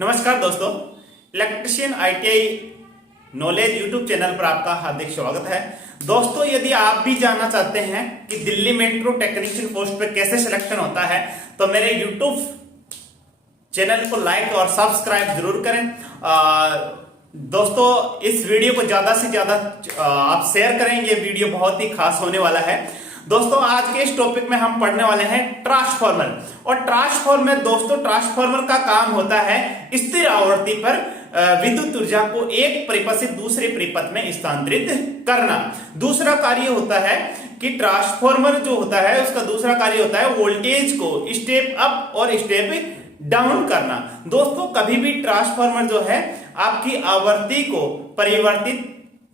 नमस्कार दोस्तों, electrician ITI knowledge YouTube channel पर आपका हार्दिक स्वागत है। दोस्तों, यदि आप भी जानना चाहते हैं कि दिल्ली मेट्रो टेक्नीशियन पोस्ट पे कैसे सिलेक्शन होता है तो मेरे यूट्यूब चैनल को लाइक और सब्सक्राइब जरूर करें। दोस्तों, इस वीडियो को ज्यादा से ज्यादा आप शेयर करें, ये वीडियो बहुत ही खास होने वाला है। दोस्तों, आज के इस टॉपिक में हम पढ़ने वाले हैं ट्रांसफार्मर। और ट्रांसफार्मर का काम होता है स्थिर आवर्ती पर विद्युत ऊर्जा को एक परिपथ से दूसरे परिपथ में स्थानांतरित करना। दूसरा कार्य होता है कि ट्रांसफार्मर जो होता है उसका दूसरा कार्य होता है वोल्टेज को स्टेप अप और स्टेप डाउन करना। दोस्तों, कभी भी ट्रांसफार्मर जो है आपकी आवर्ती को परिवर्तित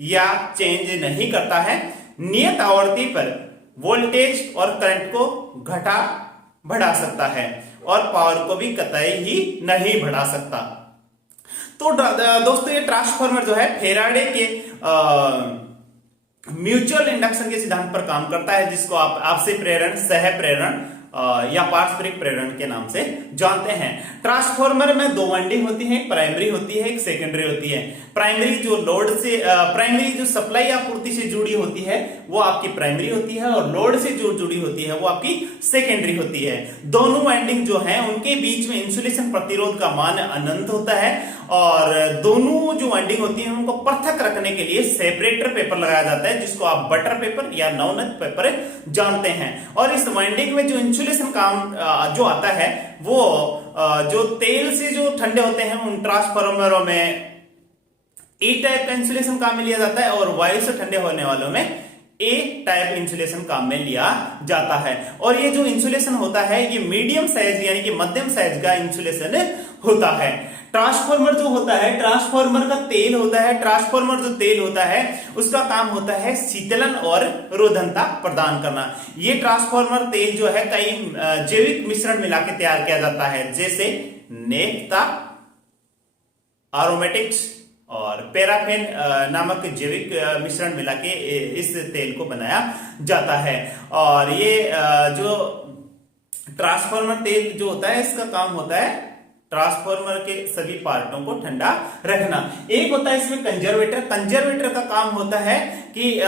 या चेंज नहीं करता है। नियत आवर्ती पर वोल्टेज और करंट को घटा बढ़ा सकता है और पावर को भी कतई ही नहीं बढ़ा सकता। तो दोस्तों, ये ट्रांसफार्मर जो है फेराडे के म्यूचुअल इंडक्शन के सिद्धांत पर काम करता है, जिसको आप आपसी प्रेरण, सह प्रेरण या पारस्परिक प्रेरण के नाम से जानते हैं। ट्रांसफार्मर में दो वाइंडिंग होती है, एक प्राइमरी होती है, एक सेकेंडरी होती है। प्राइमरी जो लोड से प्राइमरी जो सप्लाई आपूर्ति से जुड़ी होती है वो आपकी प्राइमरी होती है, और लोड से जो जुड़ी होती है वो आपकी सेकेंडरी होती है। दोनों वाइंडिंग जो है उनके बीच में इंसुलेशन प्रतिरोध का मान अनंत होता है, और दोनों जो वाइंडिंग होती है उनको पृथक रखने के लिए सेपरेटर पेपर लगाया जाता है, जिसको आप बटर पेपर या नवनत पेपर जानते हैं। और इस वाइंडिंग में जो इंसुलेशन काम जो आता है वो जो तेल से जो ठंडे होते हैं उन ट्रांसफार्मरों में ए टाइप का इंसुलेशन काम में लिया जाता है, और वायु से ठंडे होने वालों में ए टाइप इंसुलेशन काम में लिया जाता है। और ये जो इंसुलेशन होता है ये मीडियम साइज यानी कि मध्यम साइज का इंसुलेशन होता है। ट्रांसफार्मर जो होता है, ट्रांसफार्मर का तेल होता है, ट्रांसफार्मर जो तेल होता है उसका काम होता है शीतलन और रोधनता प्रदान करना। ये ट्रांसफार्मर तेल जो है कई जैविक मिश्रण मिला के तैयार किया जाता है, जैसे नेफ्ता, एरोमेटिक्स और पैराफिन नामक जैविक मिश्रण मिला के इस तेल को बनाया जाता है। और ये जो ट्रांसफार्मर तेल जो होता है इसका काम होता है ट्रांसफार्मर के सभी पार्टों को ठंडा रखना। एक होता है इसमें कंजर्वेटर। कंजर्वेटर का काम होता है कि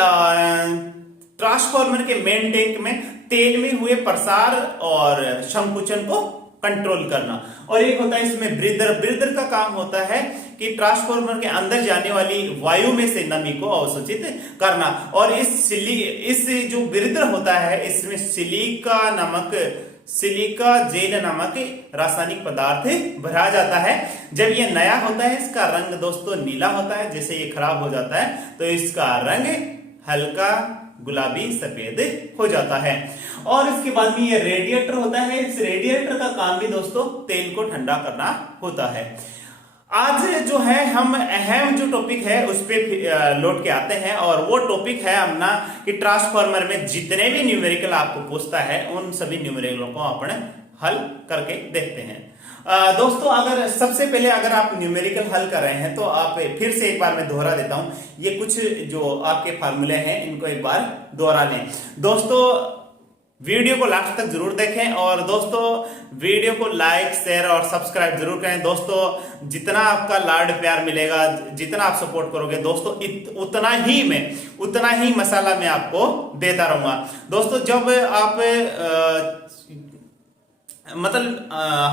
ट्रांसफार्मर के मेन टैंक में तेल में हुए प्रसार और संकुचन को कंट्रोल करना। और एक होता है इसमें ब्रीदर। ब्रीदर का काम होता है कि ट्रांसफार्मर के अंदर जाने वाली वायु में से नमी को अवशोषित करना। और इस जो ब्रीदर होता है इसमें सिलिका जेल नामक रासायनिक पदार्थ भरा जाता है। जब ये नया होता है इसका रंग दोस्तों नीला होता है, जैसे ये खराब हो जाता है तो इसका रंग हल्का गुलाबी सफेद हो जाता है। और इसके बाद में ये रेडिएटर होता है। इस रेडिएटर का काम भी दोस्तों तेल को ठंडा करना होता है। आज जो है हम अहम जो टॉपिक है उस पे लौट के आते हैं, और वो टॉपिक है अपना कि ट्रांसफार्मर में जितने भी न्यूमेरिकल आपको पूछता है उन सभी न्यूमेरिकलों को अपन हल करके देखते हैं। दोस्तों, सबसे पहले अगर आप न्यूमेरिकल हल कर रहे हैं तो आप फिर से एक बार मैं दोहरा देता हूं। ये कुछ जो आपके फार्मूले हैं इनको एक बार दोहरा लें। दोस्तों, वीडियो को लास्ट तक जरूर देखें, और दोस्तों वीडियो को लाइक, शेयर और सब्सक्राइब जरूर करें। दोस्तों, जितना आपका लाड प्यार मिलेगा, जितना आप सपोर्ट करोगे दोस्तों, उतना ही मसाला मैं आपको देता रहूंगा। दोस्तों, जब आप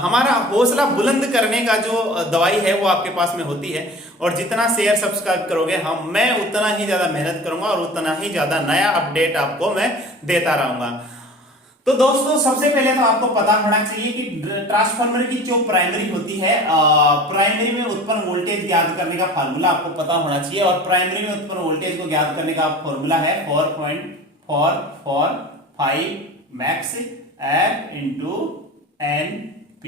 हमारा हौसला बुलंद करने का जो दवाई है वो आपके पास में होती है, और जितना शेयर सब्सक्राइब करोगे मैं उतना ही ज्यादा मेहनत करूंगा और उतना ही ज्यादा नया अपडेट आपको मैं देता रहूंगा। तो दोस्तों, सबसे पहले तो आपको पता होना चाहिए कि ट्रांसफार्मर की जो प्राइमरी होती है, प्राइमरी में उत्पन्न वोल्टेज ज्ञात करने का फार्मूला आपको पता होना चाहिए। और प्राइमरी में उत्पन्न वोल्टेज को ज्ञात करने का फार्मूला है 4.445 मैक्स F इंटू NP।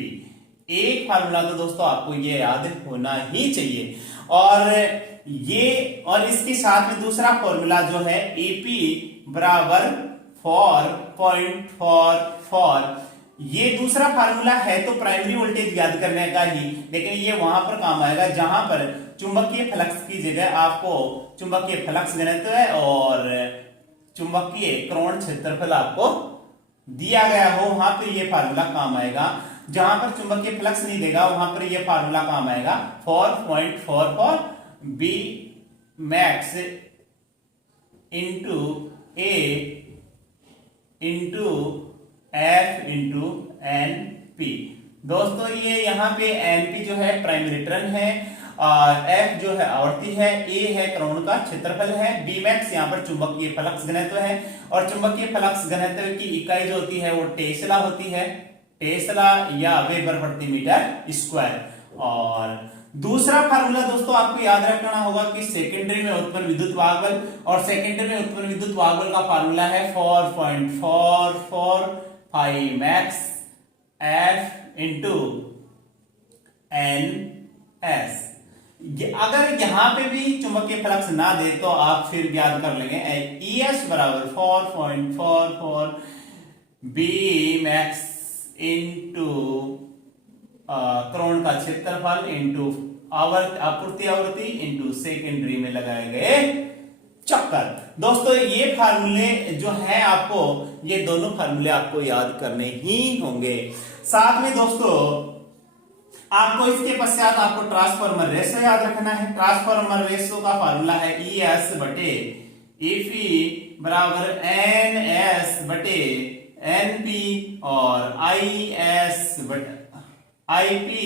एक फार्मूला तो दोस्तों आपको ये याद होना ही चाहिए। और इसके साथ में दूसरा फॉर्मूला जो है AP बराबर 4.44। ये दूसरा फार्मूला है तो प्राइमरी वोल्टेज ज्ञात करने का ही, लेकिन ये वहां पर काम आएगा जहां पर चुंबकीय फ्लक्स की जगह आपको चुंबकीय फ्लक्स घनत्व है और चुंबकीय कोण क्षेत्रफल आपको दिया गया हो, वहां पे ये फार्मूला काम आएगा। जहां पर चुंबकीय फ्लक्स नहीं देगा वहां पर ये फार्मूला काम आएगा 4.44 B max into A into F into N P. दोस्तों ये यहाँ पे एन पी जो है प्राइमरी टर्न है, एफ जो है आवर्ती है, ए है कोण का क्षेत्रफल है, बी मैक्स यहाँ पर चुंबकीय फ्लक्स घनत्व है, और चुंबकीय फ्लक्स घनत्व की इकाई जो होती है वो टेस्ला होती है, टेस्ला या वेबर प्रति मीटर स्क्वायर। और दूसरा फार्मूला दोस्तों आपको याद रखना होगा कि सेकेंडरी में उत्पन्न विद्युत वाहबल, और सेकेंडरी में उत्पन्न विद्युत वाहबल का फार्मूला है 4.445 max F into N S. अगर यहां पे भी चुंबकीय फ्लक्स ना दे तो आप फिर ज्ञात कर लेंगे ई एस बराबर 4.44 बी मैक्स इंटू कोण का क्षेत्रफल इंटू आपूर्ति आवृत्ति इंटू सेकेंडरी में लगाए गए चक्कर। दोस्तों ये फार्मूले जो है आपको, ये दोनों फार्मूले आपको याद करने ही होंगे। साथ में दोस्तों आपको इसके पश्चात आपको ट्रांसफॉर्मर रेशो याद रखना है। ट्रांसफॉर्मर रेशो का फार्मूला है ई एस बटे ईपी बराबर एन एस बटे एन पी और आई एस बटे आई पी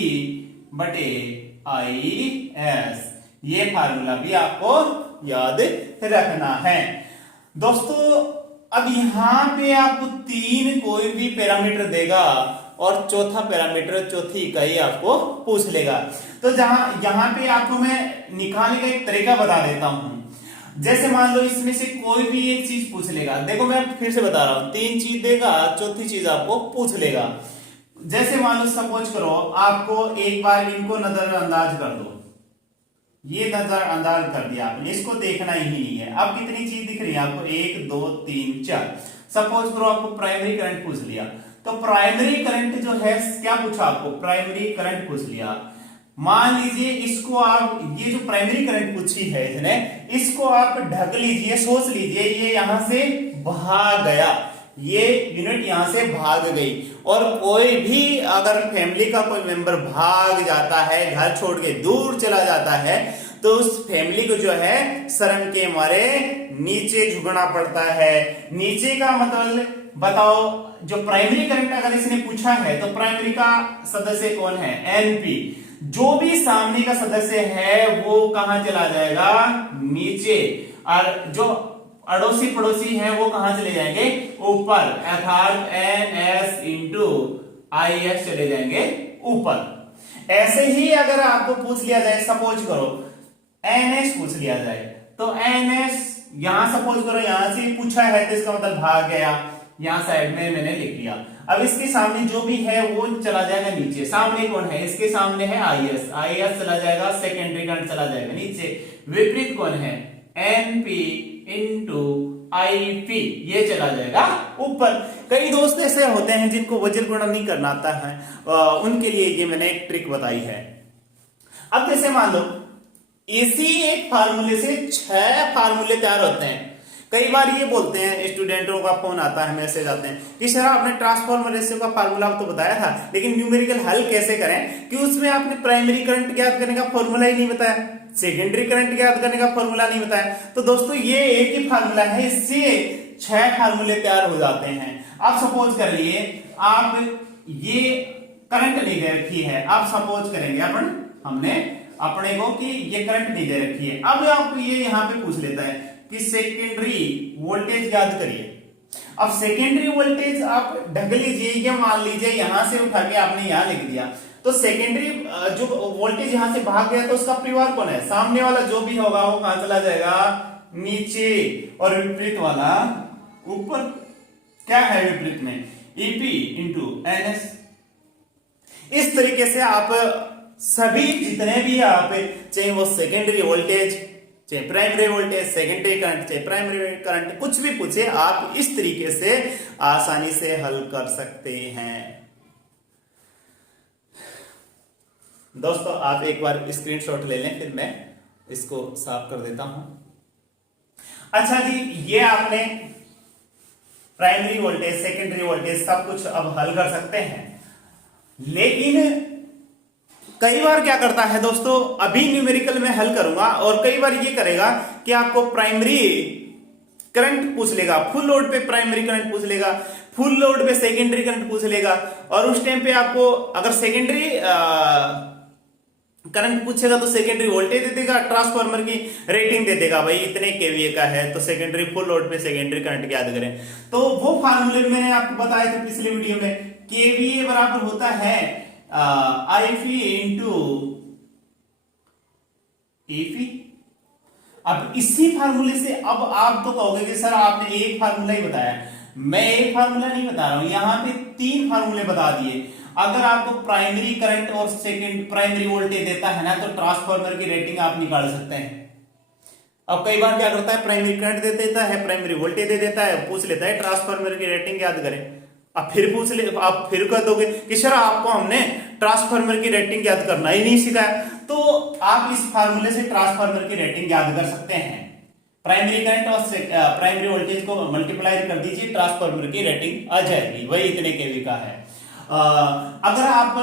बटे आई एस। ये फार्मूला भी आपको याद रखना है। दोस्तों अब यहां पे आपको तीन कोई भी पैरामीटर देगा और चौथा पैरामीटर, चौथी इकाई आपको पूछ लेगा। तो यहां पे आपको मैं निकालने का एक तरीका बता देता हूं। जैसे मान लो इसमें से कोई भी एक चीज पूछ लेगा, देखो मैं फिर से बता रहा हूं, तीन चीज देगा, चौथी चीज आपको पूछ लेगा। जैसे मान लो सपोज करो आपको एक बार इनको नजरअंदाज कर दो, ये नजरअंदाज कर दिया आपने, इसको देखना ही नहीं है। अब कितनी चीज दिख रही है आपको, 1 2 3 4। सपोज करो आपको प्राइमरी करंट पूछ लिया, तो प्राइमरी करंट जो है क्या पूछा आपको, प्राइमरी करंट पूछ लिया। मान लीजिए इसको आप, ये जो प्राइमरी करंट पूछी है इसने, इसको आप ढक लीजिए, सोच लीजिए ये यहां से भाग गया, ये यूनिट यहां से भाग गई। और कोई भी अगर फैमिली का कोई मेंबर भाग जाता है, घर छोड़ के दूर चला जाता है, तो उस फैमिली को जो है शर्म के मारे नीचे झुकना पड़ता है। नीचे का मतलब बताओ, जो प्राइमरी करंट अगर इसने पूछा है तो प्राइमरी का सदस्य कौन है, एनपी। जो भी सामने का सदस्य है वो कहां चला जाएगा, नीचे, और जो अड़ोसी पड़ोसी है वो कहां चले जाएंगे, ऊपर, अर्थात N S into I S चले जाएंगे ऊपर। ऐसे ही अगर आपको पूछ लिया जाए, सपोज करो एन एस पूछ लिया जाए, तो एन एस यहां सपोज करो यहां से पूछा है तो इसका मतलब भाग गया, यहां साइड में मैंने लिख लिया। अब इसके सामने जो भी है वो चला जाएगा नीचे। सामने कौन है, इसके सामने है आई एस, आई एस चला जाएगा, सेकेंडरी करंट चला जाएगा नीचे। विपरीत कौन है, एनपी इंटू आई पी, ये चला जाएगा ऊपर। कई दोस्त ऐसे होते हैं जिनको वज्र गुणन नहीं करना आता है, उनके लिए ये मैंने एक ट्रिक बताई है। अब जैसे मान लो इसी एक फार्मूले से 6 फार्मूले तैयार होते हैं। कई बार ये बोलते हैं, स्टूडेंटों का फोन आता है, मैसेज आते हैं कि सर आपने ट्रांसफॉर्मर रेशियो का फार्मूला तो बताया था, लेकिन न्यूमेरिकल हल कैसे करें, कि उसमें आपने प्राइमरी करंट ज्ञात करने का फॉर्मूला ही नहीं बताया, सेकेंडरी करंट ज्ञात करने का फॉर्मूला नहीं बताया। तो दोस्तों ये एक ही फार्मूला है, इससे 6 फार्मूले तैयार हो जाते हैं। आप सपोज कर लिए आप ये करंट नहीं दे रखी है, आप सपोज करेंगे हमने अपने को कि ये करंट नहीं दे रखी है। अब आपको ये यहां पे पूछ लेता है कि सेकेंडरी वोल्टेज याद करिए। अब सेकेंडरी वोल्टेज आप ढक लीजिए, ये मान लीजिए यहां से उठा के आपने यहां लिख दिया, तो सेकेंडरी जो वोल्टेज यहां से भाग गया तो उसका परिवार कौन है, सामने वाला जो भी होगा वो कहां चला जाएगा, नीचे, और विपरीत वाला ऊपर। क्या है विपरीत में, ईपी इंटू एनएस। इस तरीके से आप सभी जितने भी आप, चाहे वो सेकेंडरी वोल्टेज, चाहे प्राइमरी वोल्टेज, सेकेंडरी करंट, चाहे प्राइमरी करंट, कुछ भी पूछे, आप इस तरीके से आसानी से हल कर सकते हैं। दोस्तों आप एक बार स्क्रीनशॉट ले लें, फिर मैं इसको साफ कर देता हूं। अच्छा जी, ये आपने प्राइमरी वोल्टेज, सेकेंडरी वोल्टेज सब कुछ अब हल कर सकते हैं। लेकिन कई बार क्या करता है दोस्तों, अभी न्यूमेरिकल में हल करूंगा और कई बार ये करेगा कि आपको प्राइमरी करंट पूछ लेगा, फुल लोड पे प्राइमरी करंट पूछ लेगा, फुल लोड पे सेकेंडरी करंट पूछ लेगा, और उस टाइम पे आपको अगर सेकेंडरी करंट पूछेगा तो सेकेंडरी वोल्टेज दे देगा, ट्रांसफार्मर की रेटिंग दे देगा, भाई इतने केवीए का है तो सेकेंडरी फुल लोड पे सेकेंडरी करंट याद करें। तो वो फार्मूले मैंने आपको बताया था पिछले वीडियो में, केवीए बराबर होता है आईपी इंटू ईपी। अब इसी फार्मूले से अब आप तो कहोगे कि सर आपने एक फार्मूला ही बताया, मैं एक फार्मूला नहीं बता रहा हूं, यहां पे 3 फार्मूले बता दिए। अगर आपको प्राइमरी करंट और सेकंड प्राइमरी वोल्टेज देता है ना, तो ट्रांसफार्मर की रेटिंग आप निकाल सकते हैं। अब कई बार क्या करता है, प्राइमरी करंट दे देता है, प्राइमरी वोल्टेज दे देता है, पूछ लेता है ट्रांसफार्मर की रेटिंग याद करें। अब फिर पूछ ले, आप फिर कह दोगे कि सर आपको हमने ट्रांसफार्मर की रेटिंग याद करना ही नहीं सिखाया, तो आप इस फार्मूले से ट्रांसफार्मर की रेटिंग याद कर सकते हैं। प्राइमरी करंट और प्राइमरी वोल्टेज को मल्टीप्लाई कर दीजिए, ट्रांसफार्मर की रेटिंग आ जाएगी, वही इतने केवी का है। अगर आप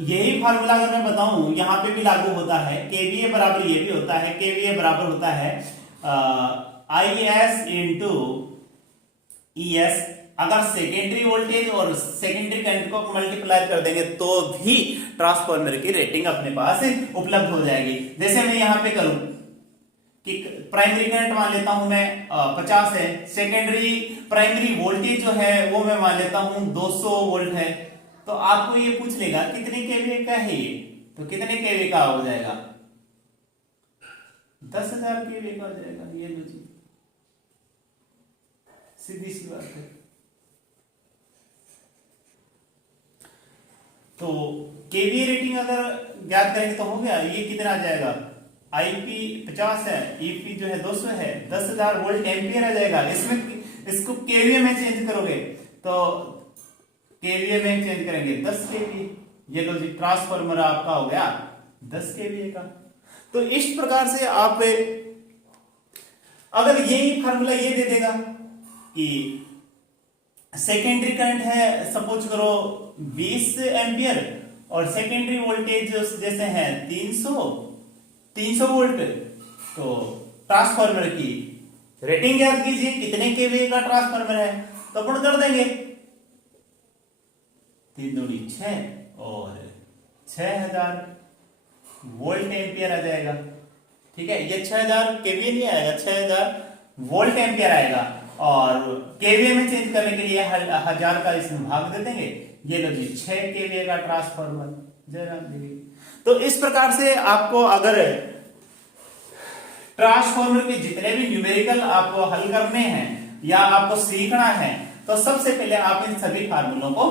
यही फार्मूला अगर मैं बताऊं, यहां पे भी लागू होता है, केवीए बराबर ये भी होता है, केवीए बराबर होता है I S into E S. अगर सेकेंडरी वोल्टेज और सेकेंडरी करंट को मल्टीप्लाई कर देंगे तो भी ट्रांसफार्मर की रेटिंग अपने पास उपलब्ध हो जाएगी। जैसे मैं यहां पे करूं कि प्राइमरी करंट मान लेता हूं मैं 50 है, सेकेंडरी प्राइमरी वोल्टेज जो है वो मैं मान लेता हूं 200 वोल्ट है, तो आपको ये पूछ लेगा कितने केवीए का है ये, तो कितने केवीए का हो जाएगा, 10,000 केवीए का हो जाएगा। ये लो जी, सीधी सी बात है। तो केवीए रेटिंग अगर ज्ञात करेंगे तो हो गया, ये कितना आ जाएगा, आईपी 50 है, ईपी जो है 200 है, 10,000 वोल्ट एम्पियर आ जाएगा। इसमें इसको केवीए में चेंज करोगे तो केवीए में चेंज करेंगे 10 केवीए, ये लो जी ट्रांसफार्मर आपका हो गया 10 केवीए का। तो इस प्रकार से आप अगर यही फार्मूला ये दे देगा कि सेकेंडरी करंट है सपोज करो 20 एम्पियर और सेकेंडरी वोल्टेज जैसे है 300 वोल्ट, तो ट्रांसफार्मर की रेटिंग याद कीजिए कितने केवीए का ट्रांसफार्मर है, तो अपन कर देंगे 3 दूनी 6 और 6000 वोल्ट एम्पियर आ जाएगा। ठीक है, ये 6000 केवीए नहीं आएगा, 6000 वोल्ट एम्पियर आएगा, और केवीए में चेंज करने के लिए 1000 का इसमें भाग दे देंगे। ये लो जी 6 केवीए का ट्रांसफार्मर, जय राम जी। तो इस प्रकार से आपको अगर ट्रांसफार्मर के जितने भी न्यूमेरिकल आपको हल करने हैं या आपको सीखना है, तो सबसे पहले आप इन सभी फार्मूलों को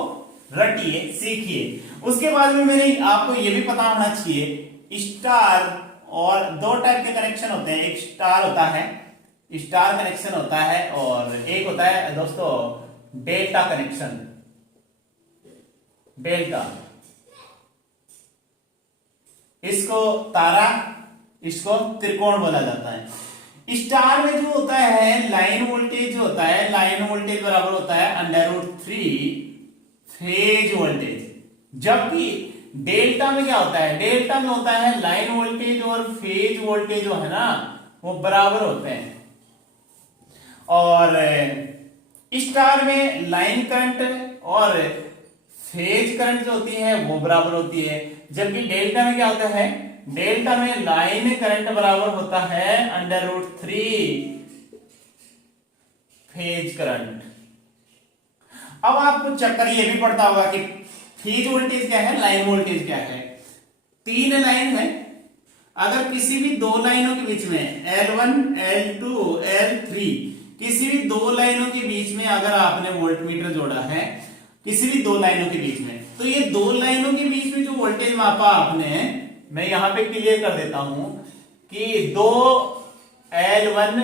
रटिए, सीखिए। उसके बाद में मैंने आपको यह भी पता होना चाहिए स्टार और 2 टाइप के कनेक्शन होते हैं, एक स्टार होता है, स्टार कनेक्शन होता है, और एक होता है दोस्तों डेल्टा कनेक्शन। डेल्टा, इसको तारा, इसको त्रिकोण बोला जाता है। स्टार में जो होता है लाइन वोल्टेज जो होता है, लाइन वोल्टेज बराबर होता है √3 फेज वोल्टेज, जबकि डेल्टा में क्या होता है, डेल्टा में होता है लाइन वोल्टेज और फेज वोल्टेज जो है ना वो बराबर होते हैं, और स्टार में लाइन करंट और फेज करंट जो होती है वो बराबर होती है, जबकि डेल्टा में क्या होता है, डेल्टा में लाइन करंट बराबर होता है √3 फेज करंट। अब आपको चक्कर ये भी पड़ता होगा कि फेज वोल्टेज क्या है, लाइन वोल्टेज क्या है। 3 लाइन है, अगर किसी भी 2 लाइनों के बीच में L1, L2, L3 किसी भी 2 लाइनों के बीच में अगर आपने वोल्टमीटर जोड़ा है, किसी भी 2 लाइनों के बीच में, तो ये 2 लाइनों के बीच में जो वोल्टेज मापा आपने, मैं यहां पे क्लियर कर देता हूं कि 2 L1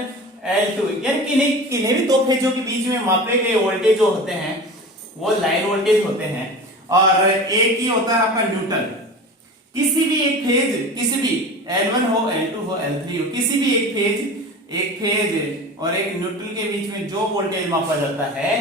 L2 यानी किन्हीं भी 2 फेजों के बीच में मापे गए वोल्टेज जो होते हैं वो लाइन वोल्टेज होते हैं, और एक ही होता है आपका न्यूट्रल। किसी भी एक फेज, किसी भी L1 हो, L2 हो, L3 हो, किसी भी एक फेज और एक न्यूट्रल के बीच में जो वोल्टेज मापा जाता है,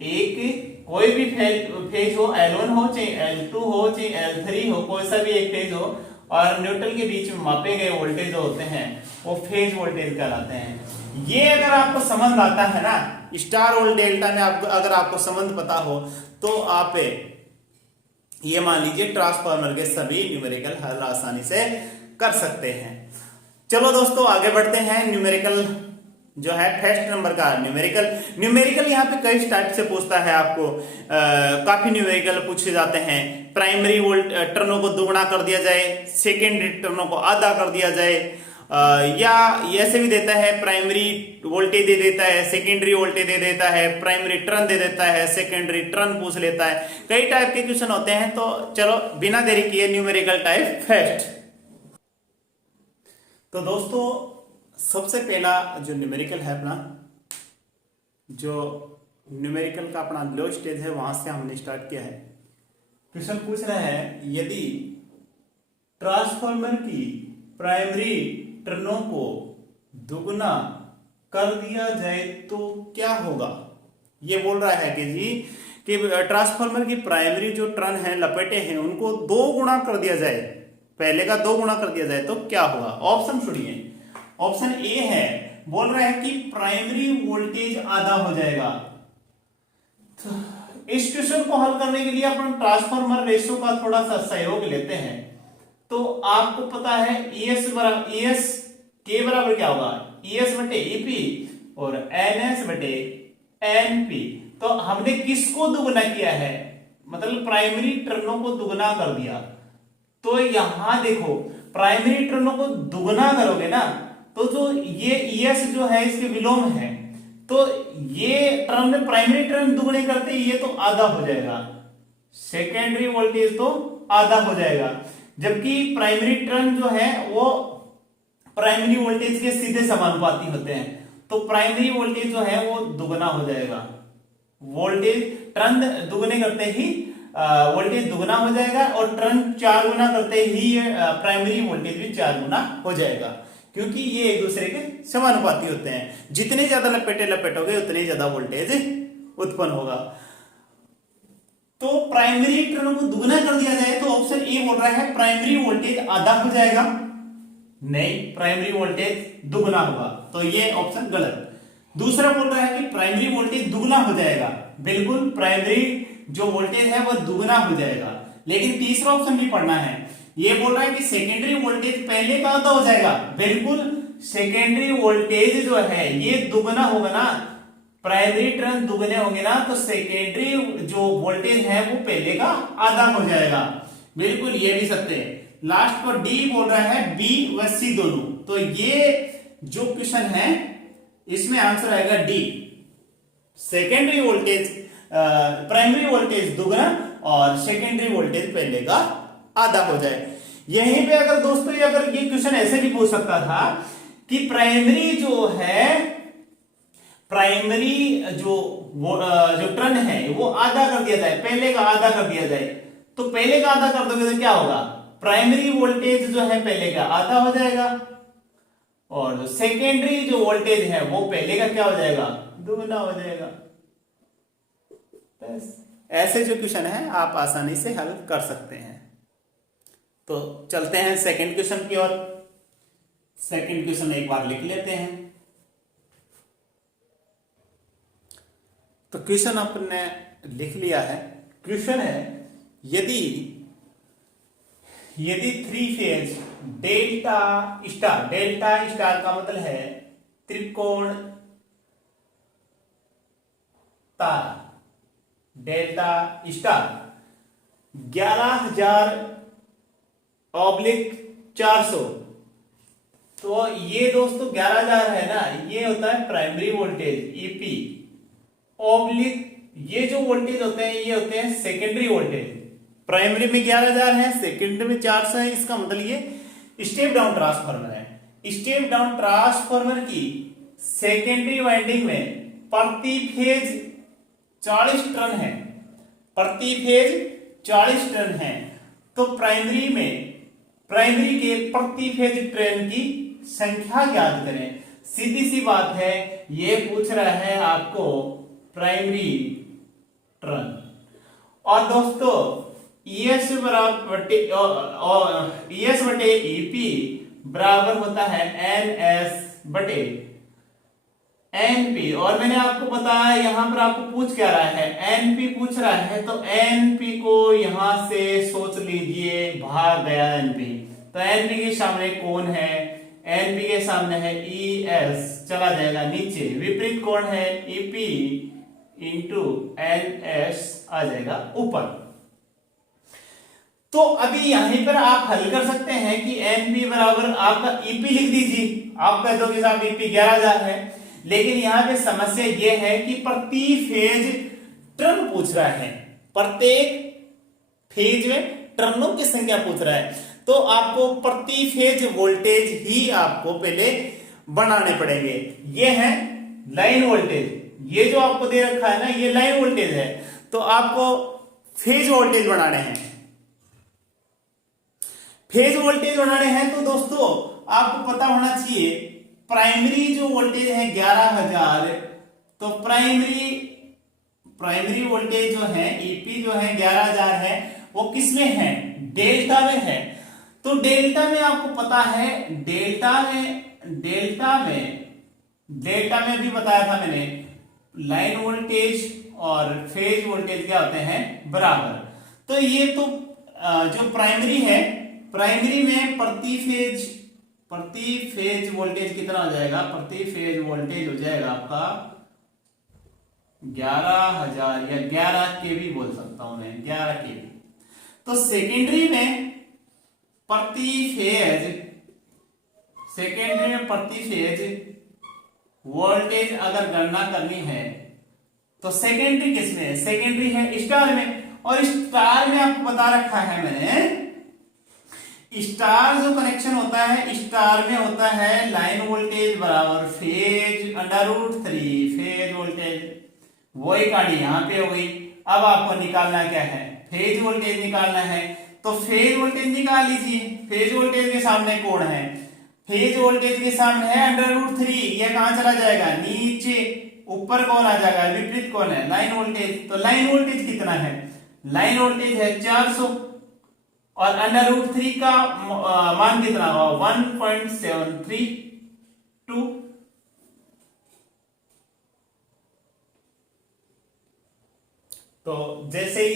एक कोई भी फेज हो, L1 हो चाहे L2 हो चाहे L3 हो, कोई सा भी एक फेज हो और न्यूट्रल के बीच में मापे गए वोल्टेज जो होते हैं वो फेज वोल्टेज कहलाते हैं। ये अगर आपको संबंध आता है ना स्टार और डेल्टा में, आपको अगर आपको संबंध पता हो तो आप ये मान लीजिए ट्रांसफार्मर के सभी न्यूमेरिकल हल आसानी से कर सकते हैं। चलो दोस्तों आगे बढ़ते हैं। न्यूमेरिकल जो है फर्स्ट नंबर का न्यूमेरिकल यहाँ पे कई टाइप से पूछता है आपको। काफी न्यूमेरिकल पूछे जाते हैं। प्राइमरी वोल्ट टर्नों को दुगुना कर दिया जाए, सेकेंडरी टर्नों को आधा कर दिया जाए, या ऐसे भी देता है प्राइमरी वोल्टेज दे देता है, सेकेंडरी वोल्टेज दे देता है, प्राइमरी टर्न दे देता है, सेकेंडरी टर्न पूछ लेता है। कई टाइप के क्वेश्चन होते हैं। तो चलो बिना देरी किए न्यूमेरिकल टाइप फर्स्ट। तो दोस्तों सबसे पहला जो न्यूमेरिकल है अपना, जो न्यूमेरिकल का अपना लो स्टेज है वहां से हमने स्टार्ट किया है। क्वेश्चन पूछ रहा है यदि ट्रांसफार्मर की प्राइमरी टर्नों को दुगुना कर दिया जाए तो क्या होगा। ये बोल रहा है कि जी कि ट्रांसफार्मर की प्राइमरी जो टर्न है, लपेटे हैं, उनको 2 गुना कर दिया जाए, पहले का 2 गुना कर दिया जाए तो क्या होगा। ऑप्शन सुनिए। ऑप्शन ए है, बोल रहा है कि प्राइमरी वोल्टेज आधा हो जाएगा। तो इस क्वेश्चन को हल करने के लिए अपन ट्रांसफार्मर रेशियो का थोड़ा सा सहयोग लेते हैं। तो आपको पता है ES के बराबर क्या होगा, ES बटे EP और NS बटे NP। तो हमने किसको दुगुना किया है, मतलब प्राइमरी टर्नों को दुगुना कर दिया। तो यहां देखो प्राइमरी टर्नों को दुगुना करोगे ना तो जो ये ES जो है इसके विलोम है, तो ये टर्न प्राइमरी टर्न दुगुने करते ये तो आधा हो जाएगा, सेकेंडरी वोल्टेज तो आधा हो जाएगा, जबकि प्राइमरी टर्न जो है वो प्राइमरी वोल्टेज के सीधे समानुपाती होते हैं। तो प्राइमरी वोल्टेज जो है वो दुगना हो जाएगा, वोल्टेज टर्न दुगने करते ही वोल्टेज दुगना हो जाएगा और टर्न 4 गुना करते ही प्राइमरी वोल्टेज भी 4 गुना हो जाएगा, क्योंकि ये एक दूसरे के समानुपाती होते हैं। जितने ज्यादा लपेटोगे उतने ज्यादा वोल्टेज उत्पन्न होगा। तो प्राइमरी टर्न को दुगना कर दिया जाए तो ऑप्शन ए बोल रहा है प्राइमरी वोल्टेज आधा हो जाएगा, नहीं प्राइमरी वोल्टेज दुगना होगा, तो ये ऑप्शन गलत। दूसरा बोल रहा है कि प्राइमरी वोल्टेज दुगना हो जाएगा, बिल्कुल प्राइमरी जो वोल्टेज है वह दुगना हो जाएगा। लेकिन तीसरा ऑप्शन भी पढ़ना है, ये बोल रहा है कि सेकेंडरी वोल्टेज पहले का आधा हो जाएगा, बिल्कुल सेकेंडरी वोल्टेज जो है ये दुगना होगा ना, प्राइमरी टर्न दुगने होंगे ना तो सेकेंडरी जो वोल्टेज है वो पहले का आधा हो जाएगा, बिल्कुल ये भी सत्य है। लास्ट पर डी बोल रहा है बी व सी दोनों, तो ये जो क्वेश्चन है इसमें आंसर आएगा D, secondary voltage primary voltage दुगना और सेकेंडरी वोल्टेज पहले का आधा हो जाए। यहीं पे अगर दोस्तों अगर ये क्वेश्चन ऐसे भी पूछ सकता था कि प्राइमरी जो है, प्राइमरी जो टर्न है वो आधा कर दिया जाए, पहले का आधा कर दिया जाए, तो पहले का आधा कर दोगे तो क्या होगा, प्राइमरी वोल्टेज जो है पहले का आधा हो जाएगा और जो सेकेंडरी जो वोल्टेज है वो पहले का क्या हो जाएगा, दुगना हो जाएगा। बस ऐसे जो क्वेश्चन है आप आसानी से हल कर सकते हैं। तो चलते हैं सेकंड क्वेश्चन की ओर। सेकंड क्वेश्चन एक बार लिख लेते हैं। तो क्वेश्चन आपने लिख लिया है। क्वेश्चन है यदि 3 फेज डेल्टा स्टार का मतलब है त्रिकोण तारा, डेल्टा स्टार 11,000/400, तो ये दोस्तों 11,000 है ना, ये होता है प्राइमरी वोल्टेज ईपी ऑब्लिक, ये जो वोल्टेज होते हैं ये होते हैं सेकेंडरी वोल्टेज। प्राइमरी में 11,000 है, सेकेंडरी में 400 है, इसका मतलब ये स्टेप डाउन ट्रांसफार्मर है। स्टेप डाउन ट्रांसफार्मर की सेकेंडरी वाइंडिंग में प्रति फेज 40 टर्न है, प्रति फेज 40 टर्न है। तो प्राइमरी के प्रति फेज टर्न की संख्या ज्ञात करें। सीधी सी बात है, ये पूछ रहा है आपको प्राइमरी टर्न, और दोस्तों ES बटे EP बराबर होता है NS बटे NP। और मैंने आपको बताया यहां पर आपको पूछ क्या रहा है, NP पूछ रहा है, तो NP को यहां से सोच लीजिए भाग गया NP, तो NP के सामने कौन है, NP के सामने है ES, चला जाएगा नीचे, विपरीत कौन है EP इंटू NS आ जाएगा ऊपर। तो अभी यहीं पर आप हल कर सकते हैं कि NP बराबर आपका EP लिख दीजिए, आप कह दो कि साहब EP 11,000 है, लेकिन यहां पे समस्या यह है कि प्रति फेज टर्न पूछ रहा है, प्रत्येक फेज में टर्नों की संख्या पूछ रहा है, तो आपको प्रति फेज वोल्टेज ही आपको पहले बनाने पड़ेंगे। ये है लाइन वोल्टेज, ये जो आपको दे रखा है ना ये लाइन वोल्टेज है, तो आपको फेज वोल्टेज बनाने हैं। फेज वोल्टेज बनाने हैं तो दोस्तों आपको पता होना चाहिए प्राइमरी जो वोल्टेज है 11,000, तो प्राइमरी वोल्टेज जो है EP जो है 11,000 है, वो किसमें है, डेल्टा में है। तो डेल्टा में आपको पता है, डेल्टा में भी बताया था मैंने, लाइन वोल्टेज और फेज वोल्टेज क्या होते हैं, बराबर। तो ये तो जो प्राइमरी है, प्राइमरी में प्रति फेज वोल्टेज कितना हो जाएगा, प्रति फेज वोल्टेज हो जाएगा आपका 11,000 या 11 केवी बोल सकता हूं मैं, 11 केवी। तो सेकेंडरी में प्रति फेज वोल्टेज अगर गणना करनी है तो सेकेंडरी किसमें है, सेकेंडरी है स्टार में, और स्टार में आपको बता रखा है मैंने, स्टार जो कनेक्शन होता है, स्टार में होता है लाइन वोल्टेज बराबर फेज √3 फेज वोल्टेज, वही कहानी यहां पे हो गई। अब आपको निकालना क्या है, फेज वोल्टेज निकालना है, तो फेज वोल्टेज निकाल लीजिए। फेज वोल्टेज के सामने कौन है, फेज वोल्टेज के सामने है √3, यह कहां चला जाएगा, नीचे, ऊपर कौन आ जाएगा, विपरीत कौन है, लाइन वोल्टेज। तो लाइन वोल्टेज कितना है, लाइन वोल्टेज है 400, और √3 का मान कितना होगा, 1.732। तो जैसे ही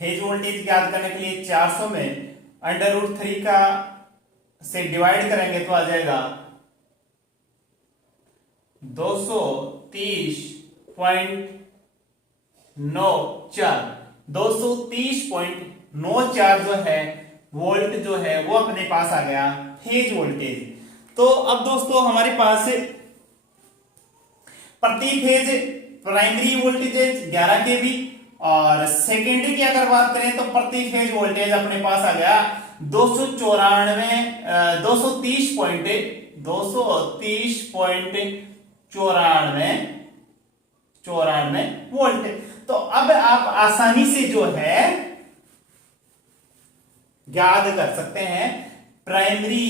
फेज वोल्टेज ज्ञात करने के लिए 400 में √3 का से डिवाइड करेंगे तो आ जाएगा 230.94 जो है वोल्ट जो है वो अपने पास आ गया, फेज वोल्टेज। तो अब दोस्तों हमारे पास प्रति फेज प्राइमरी वोल्टेज 11 केवी, और सेकेंडरी की अगर बात करें तो प्रति फेज वोल्टेज अपने पास आ गया 230.94 वोल्ट। तो अब आप आसानी से जो है याद कर सकते हैं प्राइमरी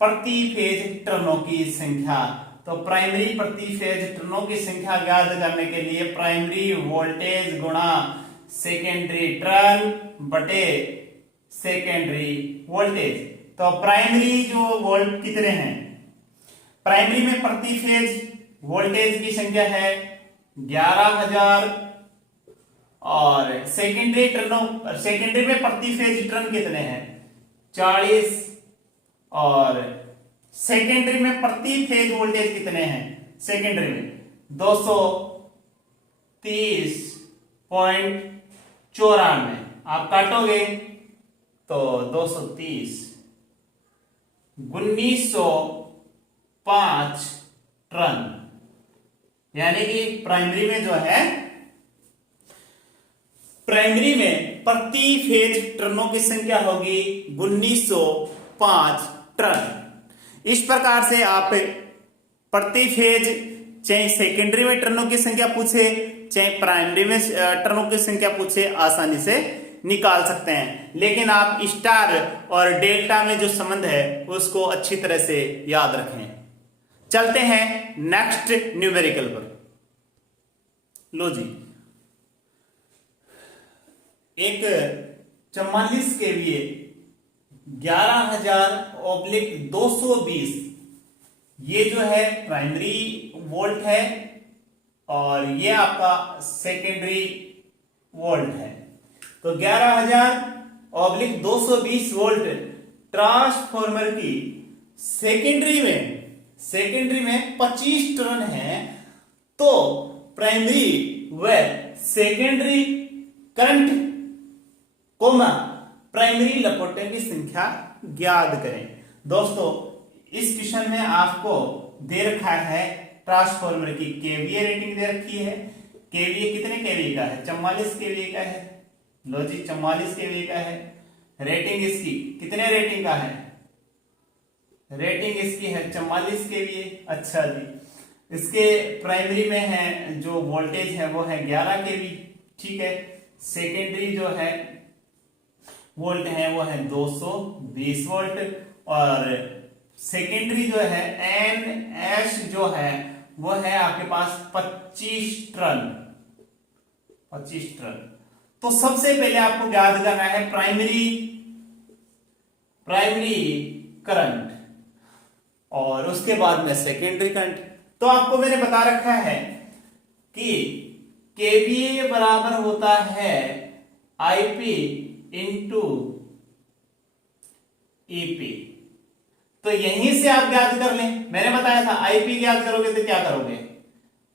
प्रति फेज टर्नों की संख्या। तो प्राइमरी प्रति फेज टर्नों की संख्या याद करने के लिए प्राइमरी वोल्टेज गुणा सेकेंडरी टर्न बटे सेकेंडरी वोल्टेज। तो प्राइमरी जो वोल्ट कितने हैं, प्राइमरी में प्रति फेज वोल्टेज की संख्या है 11,000, और सेकेंडरी में प्रति फेज टर्न कितने हैं 40, और सेकेंडरी में प्रति फेज वोल्टेज कितने हैं, सेकेंडरी में 230.94। आप काटोगे तो 230 1905 टर्न, यानी कि प्राइमरी में जो है, प्राइमरी में प्रति फेज टर्नों की संख्या होगी 1905 टर्न। इस प्रकार से आप प्रति फेज चाहे सेकेंडरी में टर्नों की संख्या पूछे चाहे प्राइमरी में टर्नों की संख्या पूछे आसानी से निकाल सकते हैं, लेकिन आप स्टार और डेल्टा में जो संबंध है उसको अच्छी तरह से याद रखें। चलते हैं नेक्स्ट न्यूमेरिकल पर। लो जी, एक 44 केवीए 11,000/220, ये जो है प्राइमरी वोल्ट है और ये आपका सेकेंडरी वोल्ट है। तो 11,000/220 वोल्ट ट्रांसफॉर्मर की सेकेंडरी में 25 टर्न है। तो प्राइमरी व सेकेंडरी करंट कोमा प्राइमरी लपेटों की संख्या ज्ञात करें। दोस्तों इस क्वेश्चन में आपको दे रखा है ट्रांसफॉर्मर की केवीए रेटिंग दे रखी है। केवीए कितने केवीए का है? 44 केवीए का है। लो जी 44 केवीए का है। रेटिंग इसकी कितने रेटिंग का है? रेटिंग इसकी है 44 केवीए। अच्छा जी, इसके प्राइमरी में है जो वोल्टेज है वो है 11 केवी। ठीक है, सेकेंडरी जो है वोल्ट है वो है 220 वोल्ट और सेकेंडरी जो है एन एच जो है वो है आपके पास 25 टर्न। तो सबसे पहले आपको याद करना है प्राइमरी करंट और उसके बाद में सेकेंडरी करंट। तो आपको मैंने बता रखा है कि केवीए बराबर होता है आईपी इंटू ईपी। तो यहीं से आप याद कर लें। मैंने बताया था आईपी याद करोगे तो क्या करोगे?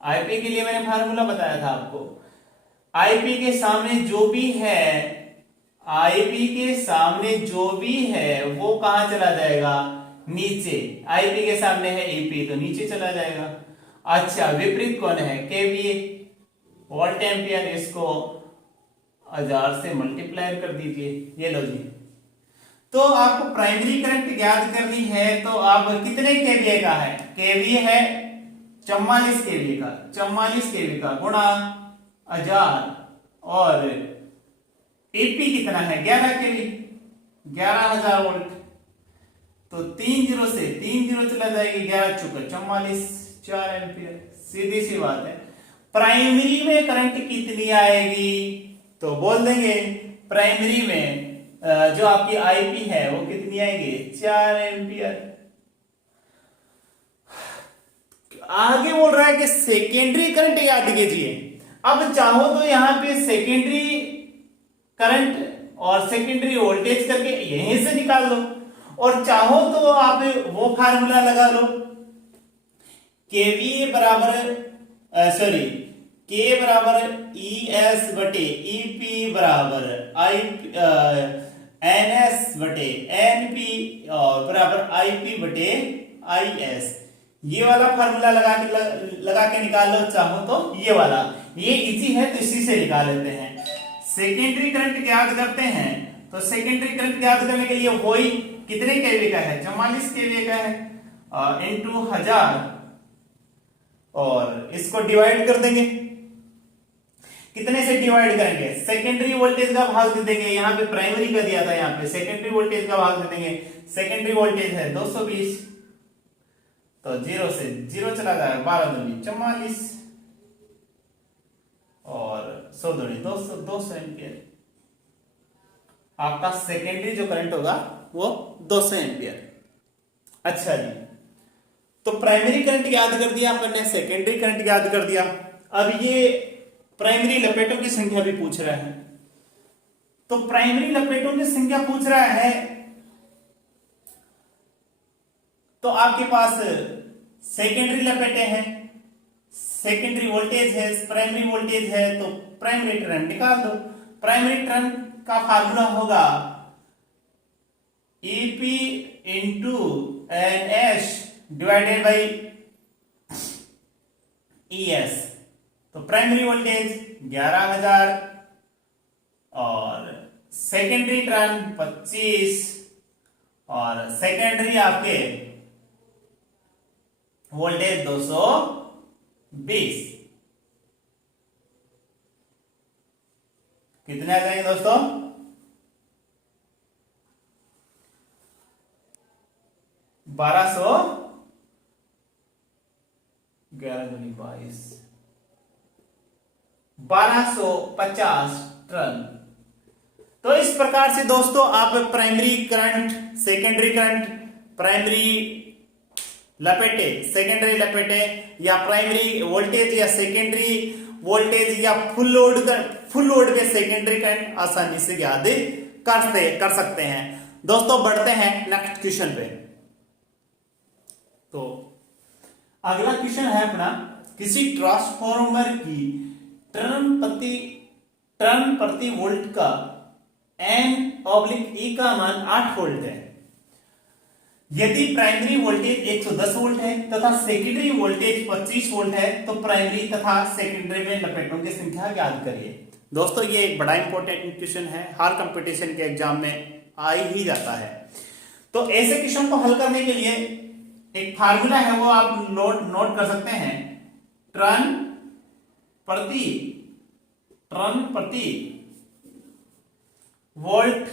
आईपी के लिए मैंने फार्मूला बताया था आपको। आईपी के सामने जो भी है, आईपी के सामने जो भी है वो कहां चला जाएगा? नीचे। आईपी के सामने है ईपी तो नीचे चला जाएगा। अच्छा, विपरीत कौन है? KVA volt ampere. इसको 1000 से मल्टीप्लाई कर दीजिए। ये लो जी। तो आपको प्राइमरी करंट याद करनी है तो आप कितने केवीए का है? केवीए है 44 केवीए का। 44 केवीए का गुणा 1000 और ईपी कितना है? 11 केवी, 11,000 वोल्ट। तो 3 जीरो से 3 जीरो चला जाएगी, 11 चौका 44, 4 एम्पियर। सीधी सी बात है। प्राइमरी में करंट कितनी आएगी? तो बोल देंगे प्राइमरी में जो आपकी आईपी है वो कितनी आएगी? 4 एम्पियर। आगे बोल रहा है कि सेकेंडरी करंट याद कीजिए। अब चाहो तो यहां पे सेकेंडरी करंट और सेकेंडरी वोल्टेज करके यहीं से निकाल लो और चाहो तो आप वो फार्मूला लगा लो केवीए बराबर के बराबर ई एस बटे ई पी बराबर आई एन एस बटे एन पी और बराबर आई पी बटे आई एस। ये वाला फार्मूला लगा के निकाल लो चाहो तो ये वाला। ये इजी है तो इसी से निकाल लेते हैं। सेकेंडरी करंट याद करते हैं तो सेकेंडरी करंट याद करने के लिए वही कितने केवी का है? 44 केवी का है इंटू 1000 और इसको डिवाइड कर देंगे। कितने से डिवाइड करेंगे? सेकेंडरी वोल्टेज का भाग दे देंगे। यहाँ पे प्राइमरी का दिया था, यहाँ पे सेकेंडरी वोल्टेज का भाग दे देंगे। सेकेंडरी वोल्टेज है 220 तो 0 से 0 चला जाएगा, 12 दूनी 44 और 100 दूनी 200 एम्पियर। आपका सेकेंडरी जो करंट होगा वो 200 एम्पियर। अच्छा जी, तो प्राइमरी करंट याद कर दिया अपन ने, सेकेंडरी करंट याद कर दिया। अब ये प्राइमरी लपेटों की संख्या भी पूछ रहा है। तो प्राइमरी लपेटों की संख्या पूछ रहा है तो आपके पास सेकेंडरी लपेटे हैं, सेकेंडरी वोल्टेज है, प्राइमरी वोल्टेज है, तो प्राइमरी टर्न निकाल दो। प्राइमरी टर्न का फार्मूला होगा EP into N H divided by E S. तो प्राइमरी वोल्टेज 11,000 और सेकेंडरी टर्न 25 और सेकेंडरी आपके वोल्टेज 220। कितने आ जाएंगे दोस्तों? 1200, 11 दूनी 22, 1250 टन। तो इस प्रकार से दोस्तों आप primary current, secondary current, primary लपेटे, सेकेंडरी लपेटे, या प्राइमरी वोल्टेज या सेकेंडरी वोल्टेज, या फुल लोड पे सेकेंडरी करंट आसानी से याद कर सकते हैं। दोस्तों बढ़ते हैं नेक्स्ट क्वेश्चन पे। तो अगला क्वेश्चन है अपना, किसी ट्रांसफॉर्मर की टर्न प्रति वोल्ट का N/E का मान 8 वोल्ट है। यदि प्राइमरी वोल्टेज 110 वोल्ट है तथा सेकेंडरी वोल्टेज 25 वोल्ट है, तो प्राइमरी तथा सेकेंडरी में लपेटों की संख्या ज्ञात करिए। दोस्तों ये एक बड़ा इंपॉर्टेंट क्वेश्चन है, हर कंपटीशन के एग्जाम में आ ही जाता है। तो ऐसे क्वेश्चन को हल करने के लिए एक फार्मूला है, वो आप नोट कर सकते हैं। टर्न प्रति वोल्ट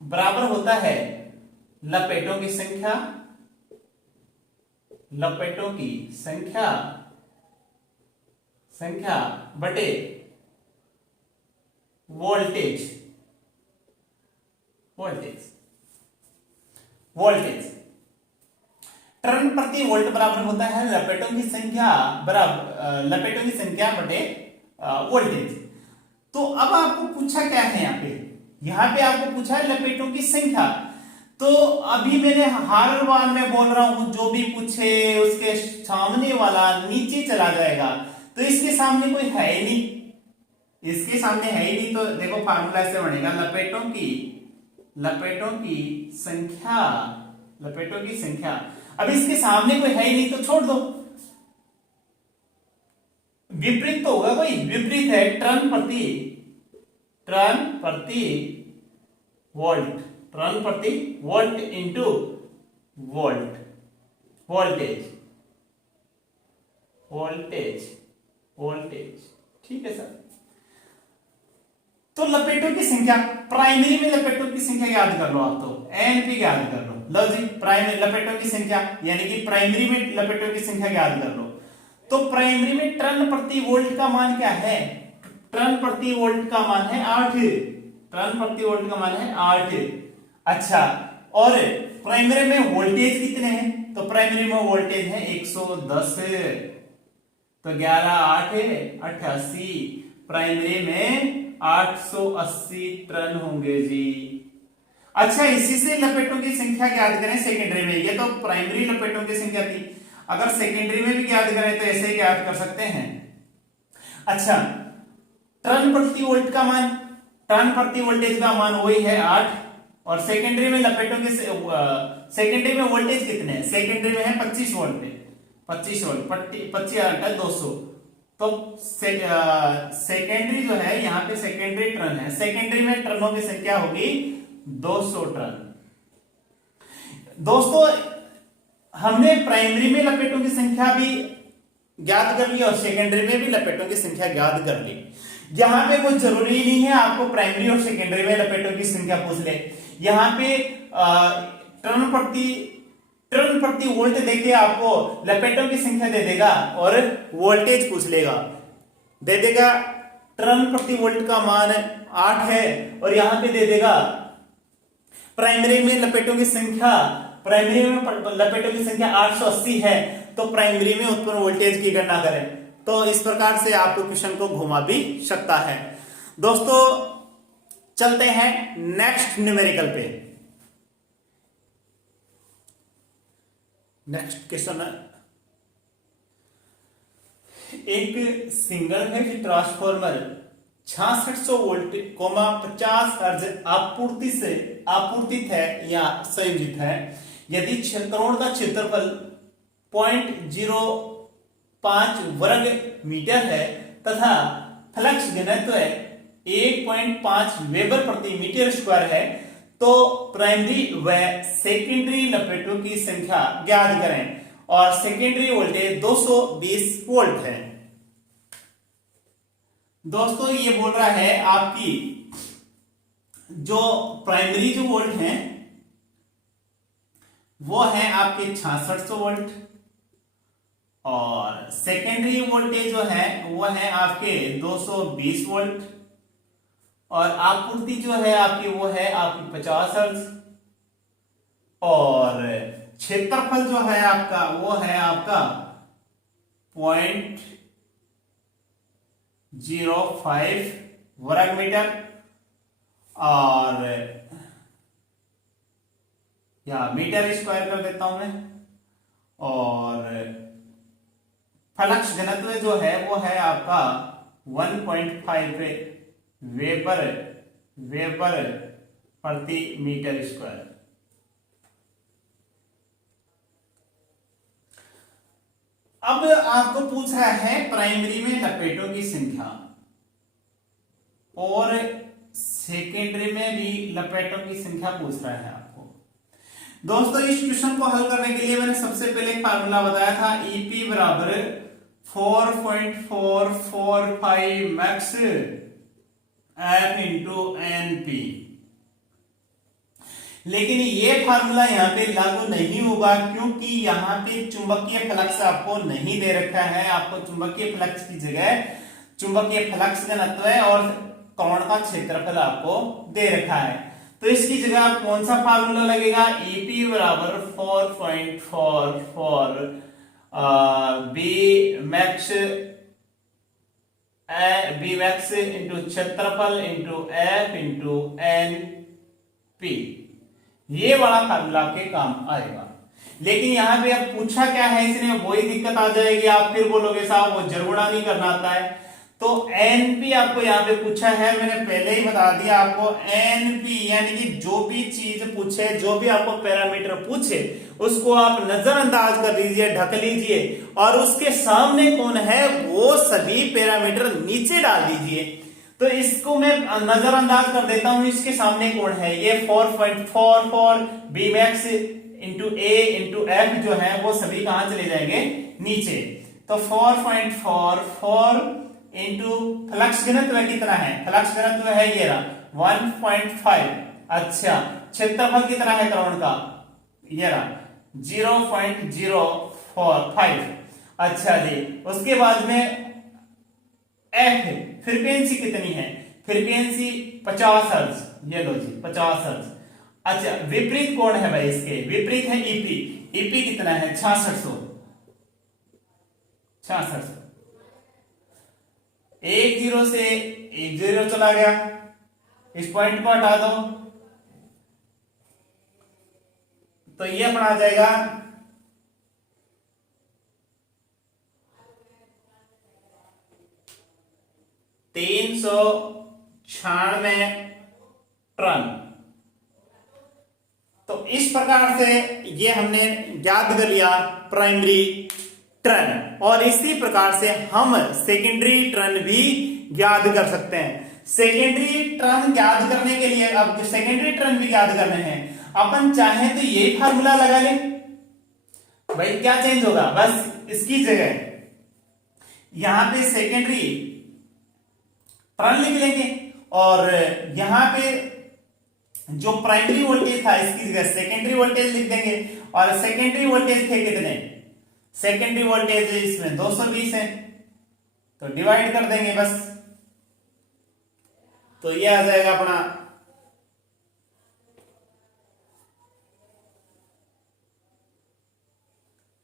बराबर होता है लपेटों की संख्या बटे वोल्टेज। टर्न प्रति वोल्ट बराबर होता है लपेटों की संख्या बटे वोल्टेज। तो अब आपको पूछा क्या है, यहां पे आपको पूछा है लपेटों की संख्या। तो अभी मैंने हर बार मैं बोल रहा हूं, जो भी पूछे उसके सामने वाला नीचे चला जाएगा। तो इसके सामने कोई है ही नहीं, तो देखो फार्मूला ऐसे बनेगा, लपेटों की संख्या। अब इसके सामने कोई है ही नहीं तो छोड़ दो। विपरीत तो होगा कोई, विपरीत है टर्न प्रति वोल्ट इंटू वोल्टेज। ठीक है सर। तो लपेटों की संख्या, प्राइमरी में लपेटों की संख्या याद कर लो आप, तो एनपी याद कर लो। लो जी, प्राइमरी लपेटों की संख्या यानी कि प्राइमरी में लपेटों की संख्या याद कर लो। तो प्राइमरी में टर्न प्रति वोल्ट का मान क्या है? टर्न प्रति वोल्ट का मान है 8। अच्छा, और प्राइमरी में वोल्टेज कितने हैं? तो प्राइमरी में वोल्टेज है 110, तो 11 8 88। प्राइमरी में 880 टर्न होंगे जी। अच्छा, इसी से लपेटों की संख्या याद करें सेकेंडरी में। ये तो प्राइमरी लपेटों की संख्या थी, अगर सेकेंडरी में भी याद करें तो ऐसे ही याद कर सकते हैं। अच्छा, टर्न प्रति वोल्ट का मान, टर्न प्रति वोल्टेज का मान वही है 8, और सेकेंडरी में लपेटों के सेकेंडरी में वोल्टेज कितने हैं? सेकेंडरी में है 25 वोल्ट, 25 200। तो सेकेंडरी जो है, यहाँ पे सेकेंडरी टर्न है, सेकेंडरी में टर्नों की संख्या होगी 200 टर्न। दोस्तों हमने प्राइमरी में लपेटों की संख्या भी ज्ञात कर ली और सेकेंडरी में भी लपेटों की संख्या ज्ञात कर ली। यहां पे कोई जरूरी नहीं है आपको प्राइमरी और सेकेंडरी में लपेटों की संख्या पूछ ले। यहां पे टर्न प्रति वोल्ट देके आपको लपेटों की संख्या दे देगा और वोल्टेज पूछ लेगा, दे देगा टर्न प्रति वोल्ट का मान 8 है और यहां पे दे देगा प्राइमरी में लपेटों की संख्या, 880 है, तो प्राइमरी में उत्पन्न वोल्टेज की गणना करें। तो इस प्रकार से आपको क्वेश्चन को घुमा भी सकता है। दोस्तों चलते हैं नेक्स्ट न्यूमेरिकल पे। नेक्स्ट क्वेश्चन है, एक single phase transformer 6600 volt 50 hertz आपूर्तित है या संयोजित है। यदि क्षेत्रों का क्षेत्रफल 0.05 वर्ग मीटर है तथा फ्लक्स घनत्व 1.5 वेबर प्रति मीटर स्क्वायर है, तो प्राइमरी व सेकेंडरी लपेटों की संख्या ज्ञात करें और सेकेंडरी वोल्टेज 220 वोल्ट है। दोस्तों ये बोल रहा है आपकी जो प्राइमरी जो वोल्ट है वो है आपके 6600 वोल्ट और सेकेंडरी वोल्टेज जो है वो है आपके 220 वोल्ट, और आपूर्ति जो है आपकी वो है आपकी 50 हर्ट्ज, और क्षेत्रफल जो है आपका वो है आपका 0.05 वर्ग मीटर, और या मीटर स्क्वायर कर देता हूं मैं, और फ्लक्स घनत्व जो है वो है आपका 1.5 वेबर वेबर प्रति मीटर स्क्वायर। अब आपको पूछ रहा है प्राइमरी में लपेटों की संख्या और सेकेंडरी में भी लपेटों की संख्या पूछ रहा है आपको। दोस्तों इस क्वेश्चन को हल करने के लिए मैंने सबसे पहले एक फार्मूला बताया था, ईपी बराबर 4.445 मैक्स एफ इंटू एनपी। लेकिन ये फार्मूला यहाँ पे लागू नहीं होगा क्योंकि यहाँ पे चुंबकीय फ्लक्स आपको नहीं दे रखा है। आपको चुंबकीय फ्लक्स की जगह चुंबकीय फ्लक्स घनत्व और कोण का क्षेत्रफल आपको दे रखा है। तो इसकी जगह आप कौन सा फार्मूला लगेगा, ईपी बराबर 4.44 बी मैक्स इंटू क्षेत्रफल into F into N P, ये वाला फार्मूला आपके काम आएगा। लेकिन यहाँ पे अब पूछा क्या है इसने, वही दिक्कत आ जाएगी। आप फिर बोलोगे साहब वो जरगुणा नहीं करना आता है, तो एनपी आपको यहाँ पे पूछा है, मैंने पहले ही बता दिया आपको। एनपी यानी कि जो भी चीज पूछे, जो भी आपको पैरामीटर पूछे उसको आप नजरअंदाज कर दीजिए, ढक लीजिए, और उसके सामने कौन है वो सभी पैरामीटर नीचे डाल दीजिए। तो इसको मैं नजरअंदाज कर देता हूं, इसके सामने कौन है, ये 4.44 B max into A into F जो है वो सभी कहां चले जाएंगे, नीचे। तो 4.44 इंटू फ्लक्स घनत्व कितना है, फ्लक्स घनत्व है ये रहा 1.5। अच्छा क्षेत्रफल कितना है कोण का, ये रहा 0.045। अच्छा जी, उसके बाद में एफ फ्रीक्वेंसी कितनी है, फ्रीक्वेंसी 50 हर्ट्ज, ये लो जी 50 हर्ट्ज। अच्छा विपरीत कोण है भाई, इसके विपरीत है ईपी, ईपी कितना है 6600। एक जीरो से एक जीरो चला गया, इस पॉइंट को हटा दो तो ये अपना आ जाएगा 396 टन। तो इस प्रकार से ये हमने याद कर लिया प्राइमरी टर्न, और इसी प्रकार से हम सेकेंडरी टर्न भी याद कर सकते हैं। सेकेंडरी टर्न याद करने के लिए, अब सेकेंडरी टर्न भी याद करने हैं, अपन चाहे तो यही फार्मूला लगा लें भाई, क्या चेंज होगा, बस इसकी जगह यहां पे सेकेंडरी टर्न लिख लेंगे, और यहां पे जो प्राइमरी वोल्टेज था इसकी जगह सेकेंडरी वोल्टेज लिख देंगे। और सेकेंडरी वोल्टेज थे कितने, सेकेंडरी वोल्टेज इसमें 220 है, तो डिवाइड कर देंगे बस, तो ये आ जाएगा अपना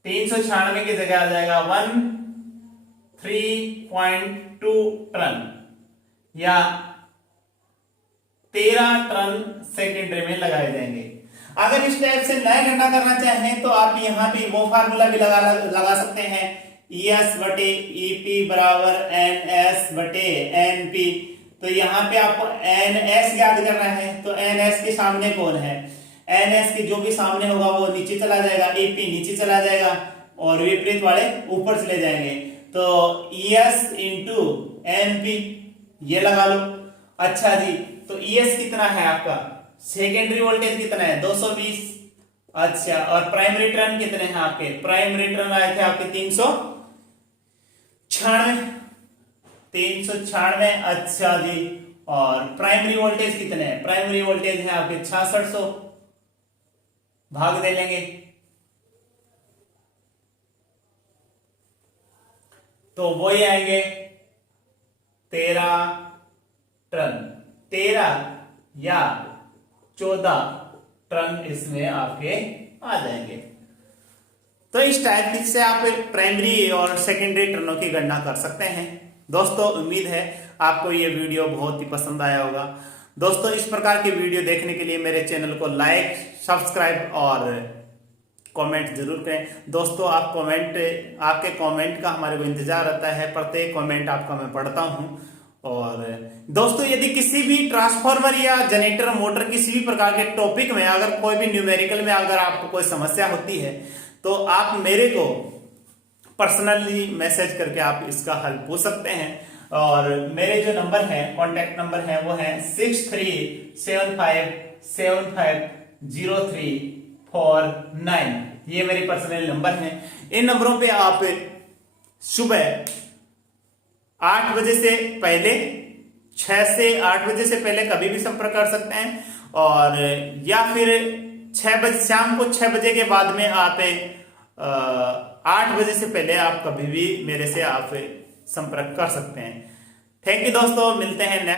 396 की जगह आ जाएगा 13.2 टन या 13 टन सेकेंडरी में लगाए जाएंगे। अगर इस टाइप से नया गणना करना चाहें तो आप यहाँ पे वो फार्मूला भी लगा सकते हैं, ES बटे EP बराबर NS बटे NP। तो यहाँ पे आपको NS याद करना है, तो NS के सामने कौन है, NS के जो भी सामने होगा वो नीचे चला जाएगा, EP नीचे चला जाएगा, और विपरीत वाले ऊपर चले जाएंगे। तो ES इंटू NP ये लगा लो। अच्छा जी, तो ES कितना है आपका, सेकेंडरी वोल्टेज कितना है 220। अच्छा, और प्राइमरी टर्न कितने हैं आपके, प्राइमरी टर्न आए थे आपके 396। अच्छा जी, और प्राइमरी वोल्टेज कितने हैं, प्राइमरी वोल्टेज है आपके 6600, भाग दे लेंगे तो वही आएंगे 13 टन, 13 या 14 टन इसमें आपके आ जाएंगे। तो इस टाइप से आप प्राइमरी और सेकेंडरी टर्नों की गणना कर सकते हैं। दोस्तों उम्मीद है आपको ये वीडियो बहुत ही पसंद आया होगा। दोस्तों इस प्रकार की वीडियो देखने के लिए मेरे चैनल को लाइक, सब्सक्राइब और कमेंट जरूर करें। दोस्तों आपके कमेंट का हमारे को इंतजार रहता है, प्रत्येक कमेंट आपका मैं पढ़ता हूं। और दोस्तों यदि किसी भी ट्रांसफार्मर या जनरेटर मोटर किसी भी प्रकार के टॉपिक में अगर कोई भी न्यूमेरिकल में अगर आपको कोई समस्या होती है तो आप मेरे को पर्सनली मैसेज करके आप इसका हल पूछ सकते हैं। और मेरे जो नंबर है, कॉन्टैक्ट नंबर है, वो है 6375750349। ये मेरे पर्सनल नंबर हैं। इन नंबरों पे आप सुबह 8 बजे से पहले, 6 से 8 बजे से पहले कभी भी संपर्क कर सकते हैं, और या फिर 6 बजे, शाम को 6 बजे के बाद में आप 8 बजे से पहले आप कभी भी मेरे से आप संपर्क कर सकते हैं। थैंक यू दोस्तों, मिलते हैं नेक्स्ट